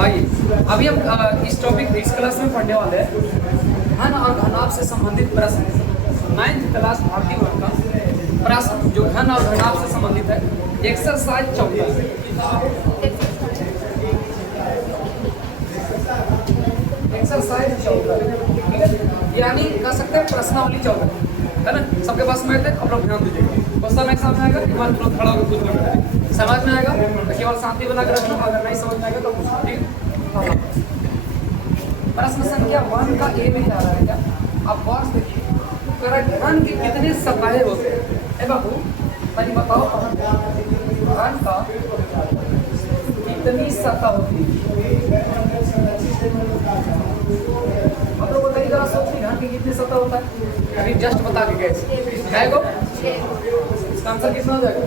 आइए अभी हम इस टॉपिक इस क्लास में पढ़ने वाले हैं घन और घनाभ से संबंधित प्रश्न। 9th क्लास भारतीय वर्ग का प्रश्न जो घन और घनाभ से संबंधित है। एक्सरसाइज 14 एक्सरसाइज 14 यानी कह सकते हैं प्रश्नावली 14 है ना। सबके पास में थे, आप लोग ध्यान दीजिएगा। क्वेश्चन एग्जाम में आएगा, एक बार तुरंत खड़ा होकर पूछ लेना। समझ में आएगा तो केवल शांति बना कर रखना, अगर नहीं समझ में आएगा तो पूछना, ठीक। प्रश्न संख्या 1 का ए में आ रहा है क्या? आप गौर से देखिए, घन के कितने सतहें होते हैं बाबू, पहले बताओ। घन का कितनी सतह होती है? मतलब बताइए जरा, सोचिए घन की कितनी सतह होता है? अभी जस्ट बता के गए जाएगा, इसका आंसर कितना हो जाएगा?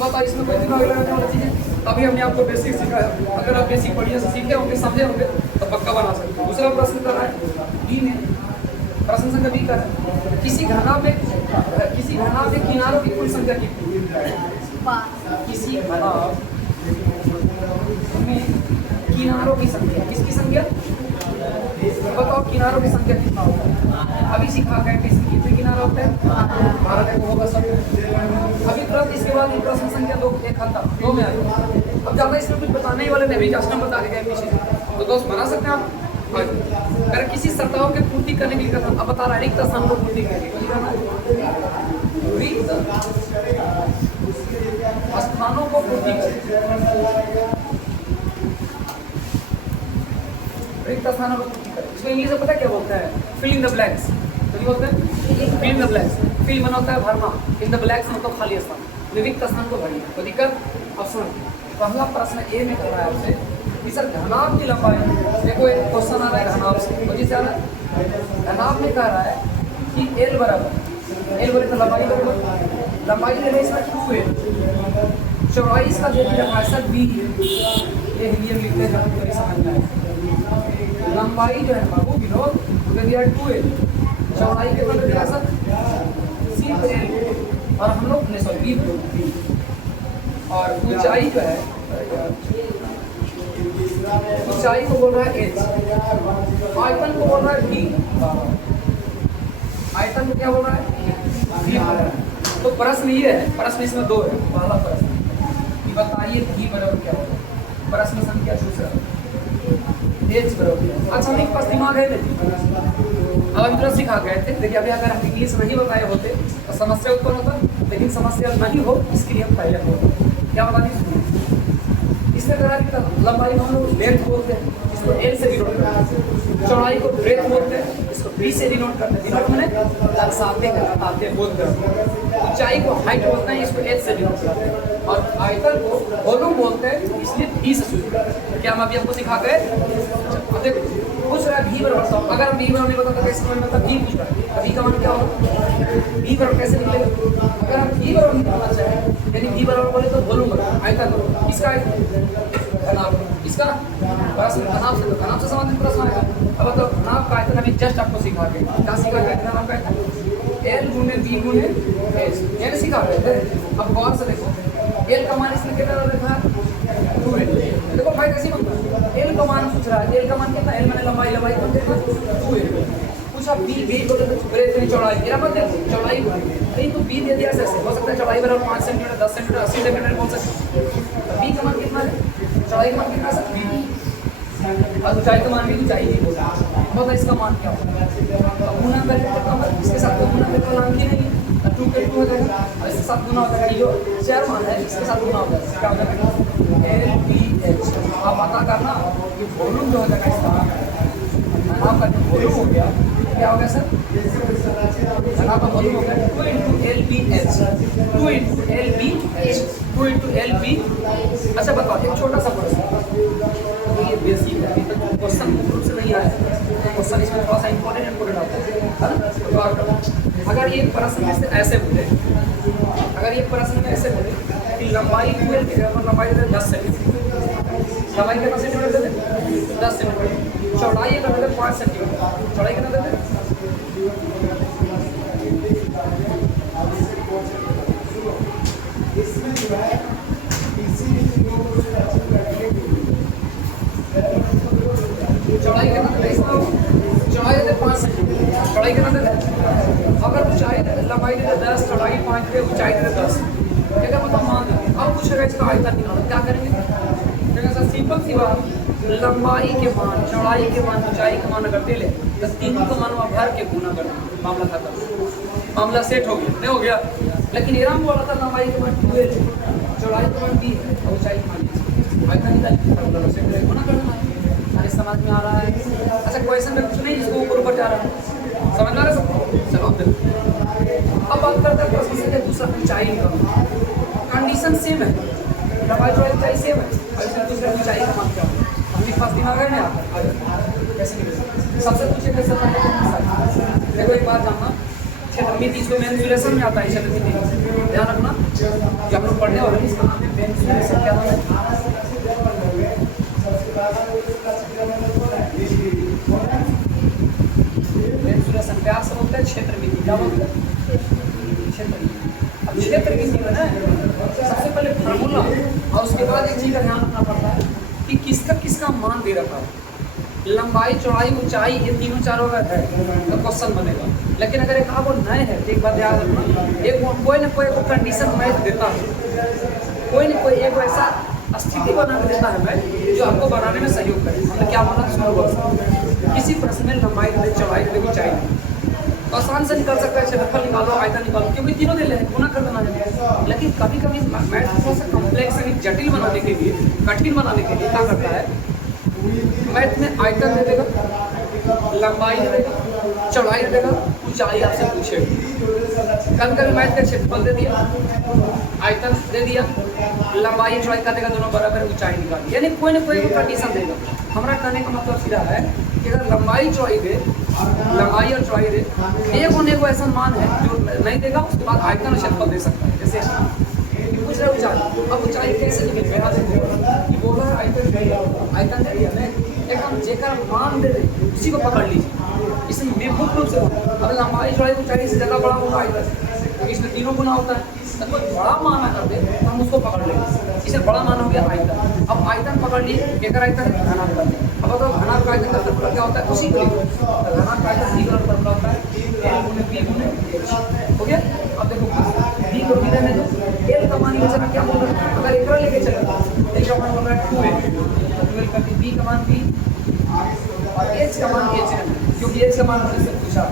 बताओ, इसमें कोई दिमाग लगाने वाली चीज है? अभी हमने आपको बेसिक सिखाया, अगर आप बेसिक बढ़िया से सीखे होंगे, समझे होंगे तो पक्का बना सकते हैं। दूसरा प्रश्न कर रहा है बी में, प्रश्न संख्या बी का है, किसी घनाभ में किनारों की कुल संख्या कितनी? किसी घनाभ में किनारों की संख्या, किसकी संख्या बताओ? किनारों की संख्या कितना होता है? अभी सिखा गए कितने किनारा होते हैं? भारत को होगा सब। अभी तुरंत इसके बाद प्रश्न संख्या 2 एक खाता 2 में आएगा। अब ज्यादा इसमें कुछ बताने ही वाले नहीं, जस्ट हम बता के गए पीछे, तो दोस्त बना सकते हैं आप। अगर किसी सतहों के पूर्ति करने के लिए करना, अब बता रहा है रिक्त स्थानों को पूर्ति करने के लिए करना, रिक्त स्थानों को पूर्ति करना, रिक्त स्थानों को पूर्ति करना। इसको इंग्लिश में पता क्या बोलते हैं? Fill in the blanks. तो बोलते हैं fill in the blanks. Fill बना होता है भरना, इन द ब्लैंक्स मतलब खाली स्थान, रिक्त स्थान को भरिए। तो दिक्कत ऑप्शन पहला प्रश्न ए में कर रहा है आपसे कि सर घनाभ की लंबाई, देखो एक क्वेश्चन आ रहा है घनाभ से, तो जिसे आ रहा है घनाभ में कह रहा है कि एल बराबर तो लंबाई बराबर लंबाई ले रहे इसमें 2l, चौड़ाई इसका दे दिया है सर b, ये हिलियम लिखते हैं तो समझ में आएगा। लंबाई जो है बाबू विनोद दे दिया 2l, चौड़ाई के बदले दिया सर c और हम लोग ने सॉरी b, और ऊंचाई जो है ऊंचाई को बोल रहा है h, आयतन को बोल रहा है v, आयतन को क्या बोल रहा है v। तो प्रश्न ये है, प्रश्न इसमें 2 है। पहला प्रश्न कि बताइए v बराबर क्या होगा? प्रश्न संख्या 2 h बराबर। अच्छा मेरे पास दिमाग है नहीं, अब हम तुरंत सिखा गए थे। देखिए अभी अगर हम इंग्लिश नहीं बताए होते तो समस्या उत्पन्न होता, लेकिन समस्या नहीं हो इसके लिए हम पहले हो क्या बता दीजिए। इसमें करा लंबाई को हम लोग लेंथ बोलते हैं, इसको एल से डिनोट करते हैं, चौड़ाई को ब्रेथ बोलते हैं, इसको बी से डिनोट करते हैं, डिनोट मैंने दर्शाते हैं, बताते हैं, बोलते हैं। ऊंचाई को हाइट बोलते हैं, इसको एच से डिनोट करते हैं, और आयतन को वॉल्यूम बोलते हैं, इसलिए भी से शुरू करते हैं। क्या हम अभी आपको सिखा गए? अब देखो पूछ रहा है भी बराबर, अगर हम भी बराबर नहीं बताते कैसे समझ में आता? भी पूछ रहा है, अभी का मान क्या होगा? भी बराबर कैसे निकलेगा? अगर हम भी बराबर निकालना चाहें, यानी भी बराबर बोले तो वॉल्यूम बराबर आयतन, इसका घनाभ, इसका प्रश्न घनाभ से, तो घनाभ से संबंधित प्रश्न आएगा। अब तो घनाभ का आयतन अभी जस्ट आपको सिखा के क्या सिखा गया? घनाभ का आयतन एल गुने बी गुने एच, ये सिखा रहे थे। अब गौर से देखो, एल का मान इसमें कितना लिखा है? 2l। देखो भाई कैसी बनता है, एल का मान पूछ रहा है, एल का मान कितना? एल मैंने लंबाई को कितना 2l पूछा, बी को ब्रेथ में चौड़ाई, मेरा मत देखो चौड़ाई नहीं तो बी दे दिया ऐसे हो सकता है, चौड़ाई बराबर 5 सेंटीमीटर 10 सेंटीमीटर 80 सेंटीमीटर बोल सकते हैं। बी का मान कितना है? चौड़ाई का मान कितना है सर? और ऊंचाई का मान भी ऊंचाई ही बोला, तो इसका मान क्या होगा? तो गुना करके कितना होगा? इसके साथ तो गुना करके नाम की नहीं, 2 के 2 हो जाएगा, और इसके साथ गुना हो जाएगा, जो 4 मान है इसके साथ गुना हो जाएगा, क्या हो जाएगा? L B H. आप पता करना ये वॉल्यूम जो हो जाएगा इसका, आपका जो वॉल्यूम हो गया क्या हो गया सर? आपका वॉल्यूम हो गया 2 × LBH, 2 × LBH, 2 × LB। अच्छा बताओ एक छोटा सा प्रश्न, ये बेसिक है, अभी तक क्वेश्चन रूप से नहीं आया, क्वेश्चन इसमें थोड़ा सा इंपॉर्टेंट आता है। अगर ये प्रश्न में से ऐसे बोले, अगर ये प्रश्न में ऐसे बोले कि लंबाई 12 की जगह लंबाई 10 सेंटीमीटर, लंबाई कितना सेंटीमीटर देते? 10 सेंटीमीटर, चौड़ाई कितना देते? 5 सेंटीमीटर, चौड़ाई कितना देते? इसमें जो है इसी 5 सेंटीमीटर, चौड़ाई कितना दे रहे? अगर ऊंचाई लंबाई दे 10, चौड़ाई 5 दे, ऊंचाई दे 10, क्या मतलब मान देंगे। अब पूछेगा इसका आयतन निकालो, क्या करेंगे? देखो सिंपल सी बात, लंबाई के मान, चौड़ाई के मान, ऊंचाई के मान अगर दे ले तो तीनों का मान भर के गुना कर, मामला खत्म, मामला सेट हो गया, नहीं हो गया। लेकिन एराम बोला था लंबाई के मान 2 है, चौड़ाई के मान 3 है और ऊंचाई के मान आयतन निकाल सेट करें, गुना करना है। अरे समझ में आ रहा है? अच्छा क्वेश्चन में कुछ नहीं जिसको ऊपर ऊपर जा रहा है, समझ में आ रहा है सबको? चलो अब बात करते हैं प्रश्न से दूसरा, ऊंचाई का कंडीशन सेम है, लंबाई चौड़ाई ऊंचाई सेम है, और इसमें दूसरा ऊंचाई का मान क्या है? अपनी फर्स्ट दिमाग है ना, कैसे निकले सबसे पूछे कैसे पता। देखो एक बात जानना, क्षेत्रमिति इसको मेंसुरेशन में आता है, क्षेत्रमिति ध्यान रखना, जो हम लोग पढ़ने वाले हैं इसका नाम है मेंसुरेशन। क्या नाम है? मेंसुरेशन व्यास होता है, क्षेत्रमिति क्या होता है? क्षेत्रमिति। अब क्षेत्रमिति में ना सबसे पहले फार्मूला और उसके बाद एक चीज का ध्यान रखना पड़ता है कि किसका किसका मान दे रखा है। लंबाई चौड़ाई ऊंचाई ये तीनों चारों अगर है तो क्वेश्चन बनेगा। लेकिन अगर एक वो नए है तो एक बात याद रखना, एक कोई ना कोई कंडीशन मैच देता है, कोई ना कोई एक ऐसा स्थिति बना के देता है मैच जो आपको बनाने में सहयोग करे। मतलब क्या बोला सुनो, किसी प्रश्न में लंबाई दे, चौड़ाई दे, ऊंचाई तो आसान से निकल सकता है, क्षेत्रफल निकालो, आयतन निकालो, क्योंकि तीनों दे रहे गुना कर देना है। लेकिन कभी कभी मैथ थोड़ा सा कॉम्प्लेक्स यानी जटिल बनाने के लिए, कठिन बनाने के लिए क्या करता है, मैथ में आयतन दे देगा, लंबाई दे देगा, चौड़ाई दे देगा, ऊंचाई आपसे पूछेगा। कभी कभी मैथ का क्षेत्रफल दे दिया, आयतन दे दिया, लंबाई चौड़ाई का देगा, दोनों बराबर, ऊंचाई निकाली, यानी कोई ना कोई कंडीशन देगा। हमारा कहने का मतलब सीधा है कि अगर लंबाई चौड़ाई दे, लंबाई और चौड़ाई दे, एक को ऐसा मान है जो नहीं देगा, उसके बाद आयतन और क्षेत्रफल दे सकता है। जैसे पूछ रहे ऊंचाई, अब ऊंचाई कैसे निकल मेरा देखो बोल रहा है आयतन दे दिया नहीं, एक जेकर मान दे दे उसी को पकड़ लीजिए। इसमें मुख्य रूप से अब लंबाई चौड़ाई ऊंचाई से ज़्यादा बड़ा होगा आयतन, क्योंकि इसमें तीनों गुना होता है। तो कोई बड़ा मान कर दे तो हम उसको पकड़ लेंगे, इसे बड़ा मान हो गया आयतन। अब आयतन पकड़ लिए, एक आयतन घनाभ कर दिया। अब बताओ घनाभ का आयतन का फॉर्मूला क्या होता है? उसी को लिखो, घनाभ का आयतन डी का फॉर्मूला होता है L गुने B गुने H, हो गया। अब देखो B को B रहने दो, L का मान जैसे क्या बोल रहा है, अगर एकरा लेके चले L का मान बोल रहा है 2L, तो 12 करके B का मान B और H का मान H है, क्योंकि H का मान मुझसे पूछा।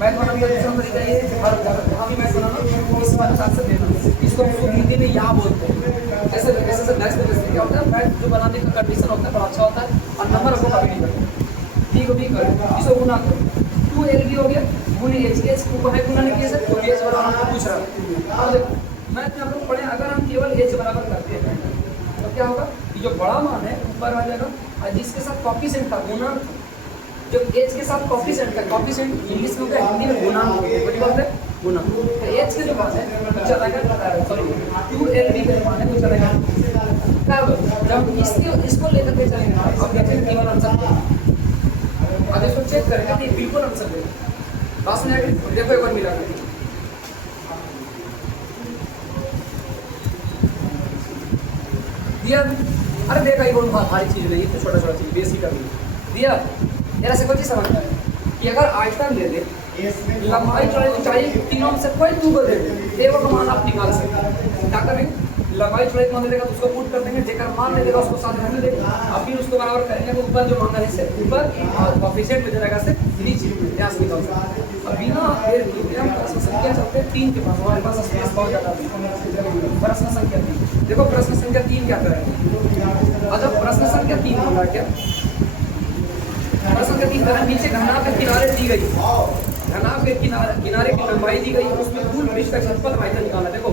मैथ बनाने का दूसरा तरीका ये है, हर जहाँ भी मैथ बनाना इस बात साथ से देना, इसको हम लोग हिंदी में या बोलते हैं। ऐसे ऐसे नेक्स्ट तरीके क्या होता है, मैथ जो बनाने का कंडीशन होता है बड़ा अच्छा होता है और नंबर आपको कभी नहीं करते। B को B करो, इसको गुना करो, 2LB हो गया गुने H को है गुना नहीं किया सर, तो H बराबर हमको पूछ रहा है। अब देखो मैथ में आप लोग पढ़े, अगर हम केवल H बराबर करते हैं तो क्या होगा, जो बड़ा मान है ऊपर आ जाएगा और जिसके साथ कॉफिशिएंट था गुना, जो H के साथ कॉफिशिएंट का, कॉफिशिएंट इंग्लिश में होता है, हिंदी में गुना होता है, क्या बोलते हैं गुना। तो H के जो मान है वो चला गया, सॉरी 2LB का जो मान है वो चला गया क्या, जब इसको लेकर के चलेंगे अब देखेंगे केवल आंसर, अब इसको चेक करेंगे तो बिल्कुल आंसर देगा। बात में आगे देखो एक बार मिला कर दिया, अरे देखा ये बहुत भारी चीज नहीं, तो छोटा छोटा चीज बेसिक कर दिया। जरा से कोई चीज समझ में कि अगर आयतन दे दे, लंबाई चौड़ाई ऊंचाई तीनों में से कोई दो को दे दे, एक का मान आप निकाल सकते हैं। क्या करेंगे, लंबाई चौड़ाई मान देगा तो उसको पुट कर देंगे, जेकर मान दे देगा उसको साथ रहने देंगे, अब फिर उसको बराबर करेंगे तो ऊपर जो मांगा है से ऊपर और कोएफिशिएंट में जाएगा से नीचे, यहाँ से निकाल सकते हैं। अब बिना देर किए हम प्रश्न संख्या चलते हैं 3 के पास, हमारे पास स्पेस बहुत ज़्यादा है। प्रश्न संख्या 3, देखो प्रश्न संख्या 3 क्या करेंगे। अच्छा प्रश्न संख्या 3 होगा क्या, प्रश्न संख्या 3 करें, नीचे घनाभ के किनारे दी गई, घनाभ के किनारे की लंबाई दी गई, उसमें कुल पृष्ठ का क्षेत्रफल आयतन निकाला। देखो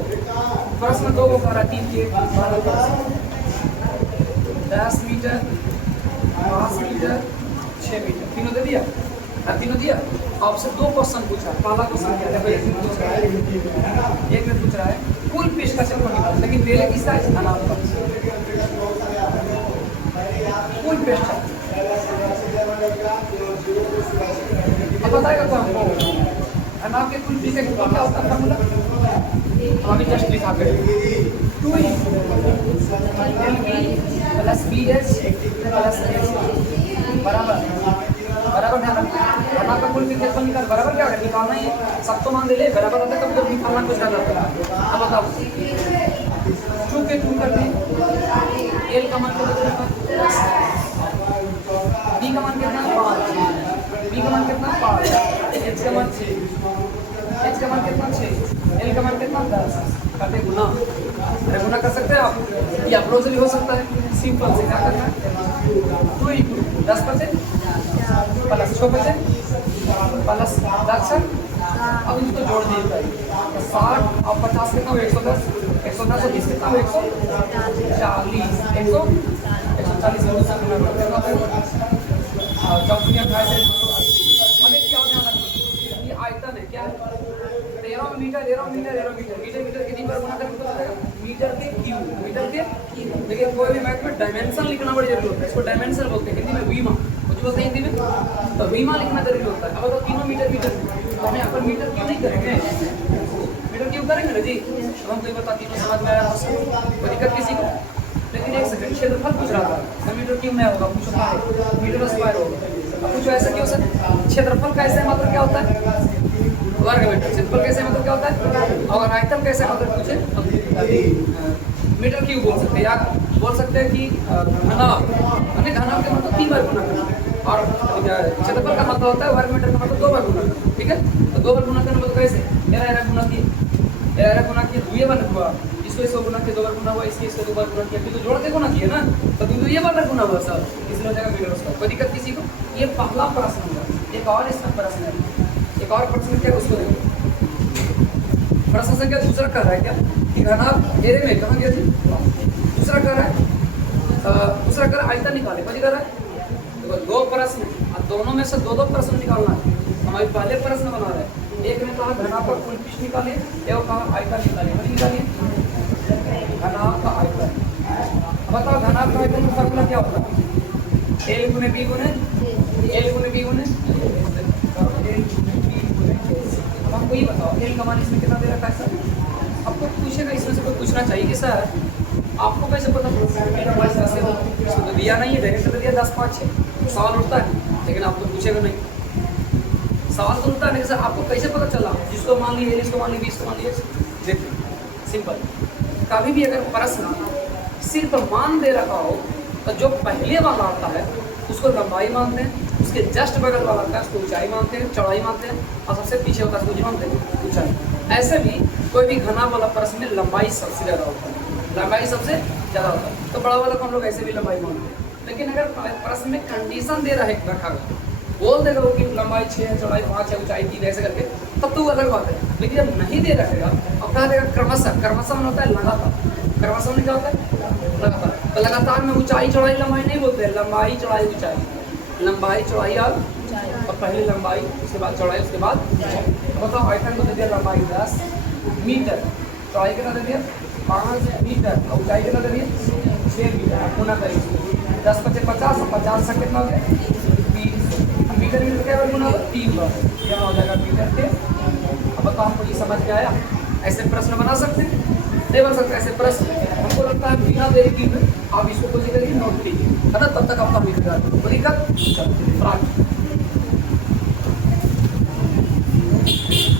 प्रश्न 2 को करा 3 के 10 मीटर, 5 मीटर, 6 मीटर, तीनों दे दिया, तीनों दिया। आपसे 2 क्वेश्चन पूछा, पहला क्वेश्चन क्या देखो, एक में पूछ रहा है कुल पृष्ठ का क्षेत्रफल निकालो, लेकिन पहले किसका है, घनाभ का कुल पृष्ठ। अब बताएगा तो हमको घनाभ के कुल पृष्ठ का क्षेत्रफल क्या होता है, फॉर्मूला हम जस्ट लिखा करेंगे 2LB + BH + H बराबर ध्यान रखना, घना का कुल क्षेत्रफल निकाल बराबर क्या है निकालना ही है, सब तो मान ले बराबर आता है कब जब निकालना कुछ रह जाता है। अब बताओ 2 के 2 कर दें, एल का मान कितना, बी का मान कितना 5, बी का मान कितना 5, एच का मान 6, एच का मान कितना 6, एल का मान कितना 10, करते गुना। अरे गुना कर सकते हैं आप, ये अप्रोच भी हो सकता है, सिंपल से क्या करना है 2 इंटू 10% प्लस 6% प्लस 10, अब इनको जोड़ दिए 60 और 50 कितना हो 110, 110 और 20 कितना हो 140, 140 जब दुनिया खाए थे 280। अब एक क्या ध्यान रखना, ये आयतन है क्या है 13 metre, 13 metre, 13 metre, metre metre कितनी बार गुना करेंगे तो बताएगा मीटर के क्यूब, मीटर के क्यूब। देखिए कोई भी मैथ में डायमेंशन लिखना बड़ी जरूरी होता है, इसको डायमेंशन बोलते हैं हिंदी में वीमा, कुछ बोलते हैं हिंदी में तो वीमा लिखना जरूरी होता है। अब बताओ तीनों मीटर मीटर तो हम यहाँ पर मीटर क्यों नहीं करेंगे, मीटर क्यों करेंगे ना जी। अब हम कोई बता तीनों समझ में आया कोई दिक्कत किसी को, लेकिन एक सेकंड क्षेत्रफल पूछ रहा था मीटर क्यों नहीं होगा, पूछो क्या है मीटर स्क्वायर होगा। अब कुछ ऐसा क्यों सर, क्षेत्रफल कैसे मतलब क्या होता है वर्ग मीटर, क्षेत्रफल कैसे मतलब क्या होता है, और आयतन कैसे मतलब पूछे मीटर क्यों बोल सकते हैं, या बोल सकते हैं कि घनाभ, हमने घनाभ के मतलब 3 बार गुना करना, और क्षेत्रफल का मतलब होता है वर्ग मीटर का मतलब 2 बार गुना करना, ठीक है। तो 2 बार गुना करना मतलब कैसे, एरा गुना किए, एरा गुना किए 2 बार हुआ, इसको इसको गुना किया 2 बार गुना हुआ, इसको 2 बार गुना किया, फिर तो जोड़ के गुना किया ना, तो तुम तो ये बार गुना हुआ सर, इसलिए हो जाएगा मीटर स्क्वायर। कोई दिक्कत किसी को, ये पहला प्रश्न होगा। एक और इसका प्रश्न है, एक और प्रश्न क्या उसको देखो, प्रश्न संख्या दूसरा कर रहा है क्या कि घनाभ घेरे में कहाँ गया थी, दूसरा कर रहा है, दूसरा कर आयतन निकाले कौन कर रहा है, देखो 2 प्रश्न, अब दोनों में से 2-2 प्रश्न निकालना है। हमारे पहले प्रश्न बना रहे हैं, एक ने कहा घनाभ का कुल पृष्ठ निकालिए, एक कहा आयतन निकालिए, निकालिए घनाभ का आयतन। बताओ घनाभ का आयतन का फॉर्मूला क्या होता है, एल गुने बी गुने एल गुने बी गुने अब हमको ये बताओ एल का मान इसमें कितना दे रखा है सर, आपको पूछेगा इसमें से कोई पूछना चाहिए कि सर आपको कैसे पता इसको तो दिया नहीं है, डायरेक्ट तो दिया 10 5 6 सवाल उठता है, लेकिन आपको पूछेगा नहीं, सवाल तो उठता है सर आपको कैसे पता चला, जिसको मान ली एल इसको मान ली बी इसको मान लिया। देखिए सिंपल, कभी भी अगर प्रश्न सिर्फ मान दे रखा हो तो जो पहले वाला आता है उसको लंबाई मानते हैं, उसके जस्ट बगल वाला आता है उसको ऊंचाई मानते हैं, चौड़ाई मानते हैं, और सबसे पीछे होता है उसको मानते हैं ऊंचाई। ऐसे भी कोई भी घना वाला प्रश्न में लंबाई सबसे ज़्यादा होता है, लंबाई सबसे ज़्यादा होता है, तो बड़ा वाला को हम लोग ऐसे भी लंबाई मानते हैं। लेकिन अगर प्रश्न में कंडीशन दे रहा है रखा गया, बोल देगा वो कि लंबाई 6 है, चौड़ाई 5 है, ऊंचाई 3 ऐसे करके, तब तो वो अलग बात है। लेकिन जब नहीं दे रखेगा और कहा देगा क्रमशः, क्रमशः होता है लगातार, क्रमशः में क्या होता है लगातार, तो लगातार में ऊंचाई चौड़ाई लंबाई नहीं बोलते हैं, लंबाई चौड़ाई ऊंचाई, लंबाई चौड़ाई और पहले लंबाई उसके बाद चौड़ाई उसके बाद बताओ आयतन को दे दिया लंबाई 10 मीटर, चौड़ाई कितना दे दिया 5 मीटर और ऊंचाई कितना दे दिया 6 मीटर। गुना करिए 10 × 5 = 50, 50 से कितना हो गया 30, मीटर मीटर क्या गुना होगा 3 बार, यह हो जाएगा मीटर के। अब बताओ हमको ये समझ में आया, ऐसे प्रश्न बना सकते हैं नहीं बन सकते ऐसे प्रश्न, हमको लगता है बिना देरी की आप इसको कोशिश करिए नोट कीजिए है ना, तब तक आपका मिल जाएगा। कोई दिक्कत